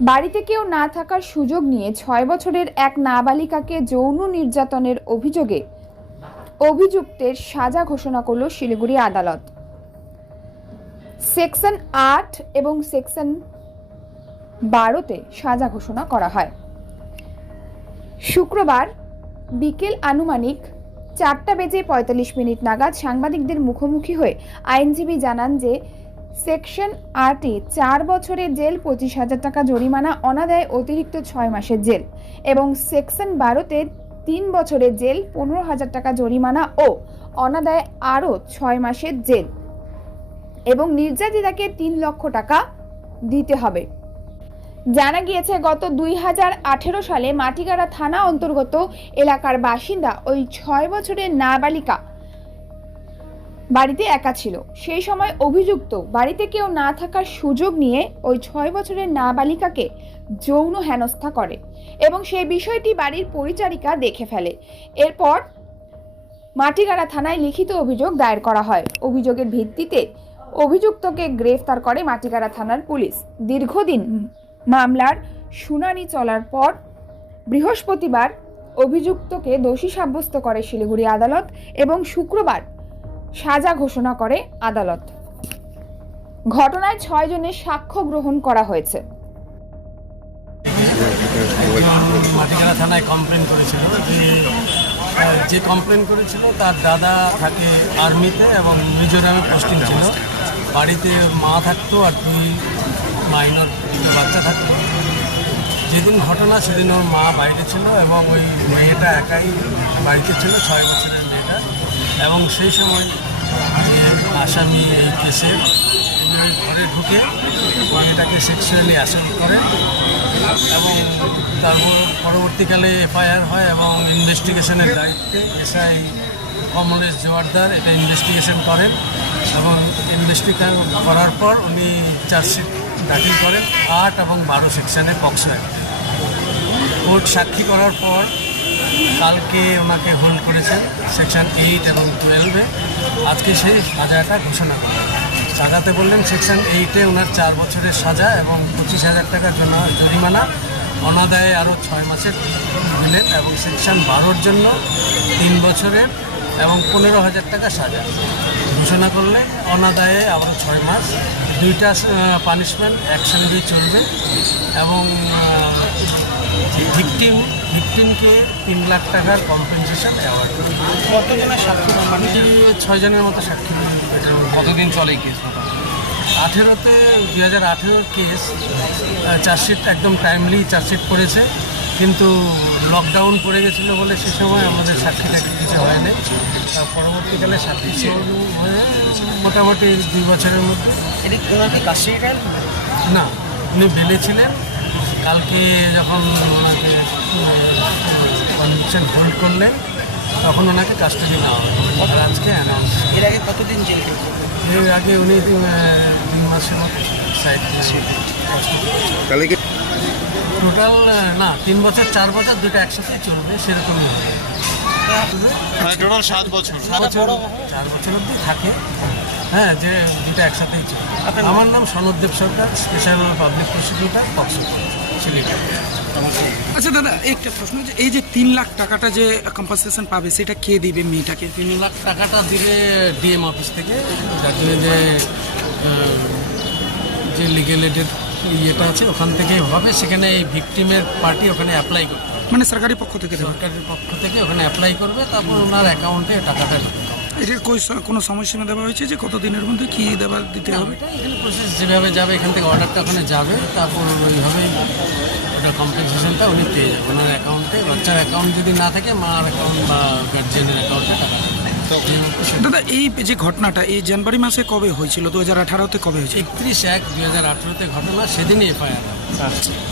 বাড়িতে কেউ না থাকার সুযোগ নিয়ে 6 বছরের এক নাবালিকাকে যৌন নির্যাতনের অভিযোগে অভিযুক্তের সাজা ঘোষণা করল শিলিগুড়ি আদালত। সেকশন 8 এবং সেকশন 12-তে সাজা ঘোষণা করা হয়। শুক্রবার বিকেল আনুমানিক 4:45 নাগাদ সাংবাদিকদের মুখোমুখি হয়ে আইনজীবী জানান যে সেকশন 8-এ 4 বছরের জেল, 25,000 টাকা জরিমানা, অনাদায়ে অতিরিক্ত 6 মাসের জেল এবং সেকশন 12-তে 3 বছরের জেল, 15,000 টাকা জরিমানা ও অনাদায়ে আরও 6 মাসের জেল এবং নির্যাতিতাকে 3 লক্ষ টাকা দিতে হবে। জানা গিয়েছে, গত 2018 সালে মাটিগাড়া থানা অন্তর্গত এলাকার বাসিন্দা ওই 6 বছরের নাবালিকা বাড়িতে একা ছিল। সেই সময় অভিযুক্ত বাড়িতে কেউ না থাকার সুযোগ নিয়ে ওই 6 বছরের নাবালিকাকে যৌন হেনস্থা করে এবং সেই বিষয়টি বাড়ির পরিচারিকা দেখে ফেলে। এরপর মাটিগাড়া থানায় লিখিত অভিযোগ দায়ের করা হয়। অভিযোগের ভিত্তিতে অভিযুক্তকে গ্রেফতার করে মাটিগাড়া থানার পুলিশ। দীর্ঘদিন মামলার শুনানি চলার পর বৃহস্পতিবার অভিযুক্তকে দোষী সাব্যস্ত করে শিলিগুড়ি আদালত এবং শুক্রবার সাজা ঘোষণা করে আদালত। ঘটনায় 6 জনের সাক্ষ্য গ্রহণ করা হয়েছে। মাটিগাড়া থানায় কমপ্লেন করেছিল যে কমপ্লেন করেছিল তার দাদা থাকে আর্মিতে এবং মিজোরামে পোস্টিং ছিল। বাড়িতে মা থাকতো আর 2 মাইনর বাচ্চা থাকতো। যেদিন ঘটনা সেদিন ওর মা বাইরে ছিল এবং ওই মেয়েটা একাই বাড়িতে ছিল, 6 বছরের মেয়েটা। এবং সেই সময় যে আসামি এই কেসে ঘরে ঢুকে মেয়েটাকে সেক্সুয়ালি অ্যাসল্ট করে এবং তারপর পরবর্তীকালে এফআইআর হয় এবং ইনভেস্টিগেশনের দায়িত্বে এসআই কমলেশ জোয়ারদার এটা ইনভেস্টিগেশন করেন এবং ইনভেস্টিগেশন করার পর উনি চার্জশিট দাখিল করেন 8 এবং 12 সেকশনে পক্সো অ্যাক্টে। কোর্ট সাক্ষী করার পর কালকে ওনাকে হোল্ড করেছেন সেকশন 8 এবং 12-এ। আজকে সেই সাজাটা ঘোষণা করেন। সাজাতে বললেন সেকশন 8-এ ওনার 4 বছরের সাজা এবং 25,000 টাকার জরিমানা, অনাদায়ে আরও 6 মাসের দিলেন এবং সেকশন 12-র জন্য 3 বছরের এবং 15,000 টাকা সাজা ঘোষণা করলে অনাদায়ে আবারও 6 মাস। 2টা পানিশমেন্ট একসঙ্গেই চলবে এবং ভিকটিমকে 3 লাখ টাকার কম্পেনসেশন অ্যাওয়ার্ড। কতজনের সাক্ষী? 6 জনের মতো সাক্ষী। কতদিন চলে এই কেস? 18-তে 2018 কেস চার্জশিট একদম টাইমলি চার্জশিট করেছে, কিন্তু লকডাউন পড়ে গেছিলো বলে সে সময় আমাদের সাক্ষীটাকে কিছু হয়নি। পরবর্তীকালে সাক্ষী হয়ে মোটামুটি 2 বছরের মধ্যে। না, উনি বেলে ছিলেন। কালকে যখন ওনাকে কনভিকশন হোল্ড করলেন তখন ওনাকে কাস্টাডি নেওয়া হয় আর আজকে অ্যানাউন্স। এর আগে কতদিন জেল? এর আগে উনি 2 মাসের মতো সাইড টোটাল না 3 বছর 4 বছর 2টা একসাথে চলবে সেরকমই হবে। টোটাল 7 বছর 4 বছর অবধি থাকে। হ্যাঁ, যে 2টা একসাথেই চলবে। আমার নাম সনদদেব Sarkar, special public prosecutor, POCSO Siliguri. আচ্ছা দাদা, একটা প্রশ্ন, যে এই যে 3 লাখ টাকাটা যে কম্পেনসেশন পাবে সেটা কে দিবে মেয়েটাকে? 3 লাখ টাকাটা দিবে ডিএম অফিস থেকে, যার জন্য যে লিগেল এডের ইয়েটা আছে ওখান থেকে হবে। সেখানে এই ভিকটিমের পার্টি ওখানে অ্যাপ্লাই করবে, মানে সরকারি পক্ষ থেকে দেবে? সরকারের পক্ষ থেকে ওখানে অ্যাপ্লাই করবে, তারপর ওনার অ্যাকাউন্টে টাকাটা ঢুকবে। এটার কোনো সময়সীমা দেওয়া হয়েছে যে কত দিনের মধ্যে কী দিতে হবে? এখানে প্রসেস যেভাবে যাবে, এখান থেকে অর্ডারটা ওখানে যাবে, তারপর ওইভাবেই ওটা কম্পেনসেশনটা উনি পেয়ে যাবে ওনার অ্যাকাউন্টে। বাচ্চার অ্যাকাউন্ট যদি না থাকে মার অ্যাকাউন্ট বা গার্জিয়ানের অ্যাকাউন্টে টাকা দেবে। দাদা, এই যে ঘটনাটা এই জানুয়ারি মাসে কবে হয়েছিল? 2018-তে কবে হয়েছিল? 31/1/2018-তে ঘটনা, সেদিনই এফআইআর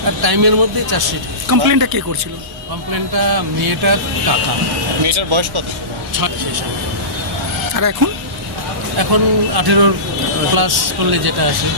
আর টাইমের মধ্যেই চার্জশিট। কমপ্লেনটা কে করছিল? কমপ্লেনটা মেয়েটার কাকা। মেয়েটার বয়স কত? 6 সেই সময়। আর এখন 18 প্লাস করলে যেটা আসে।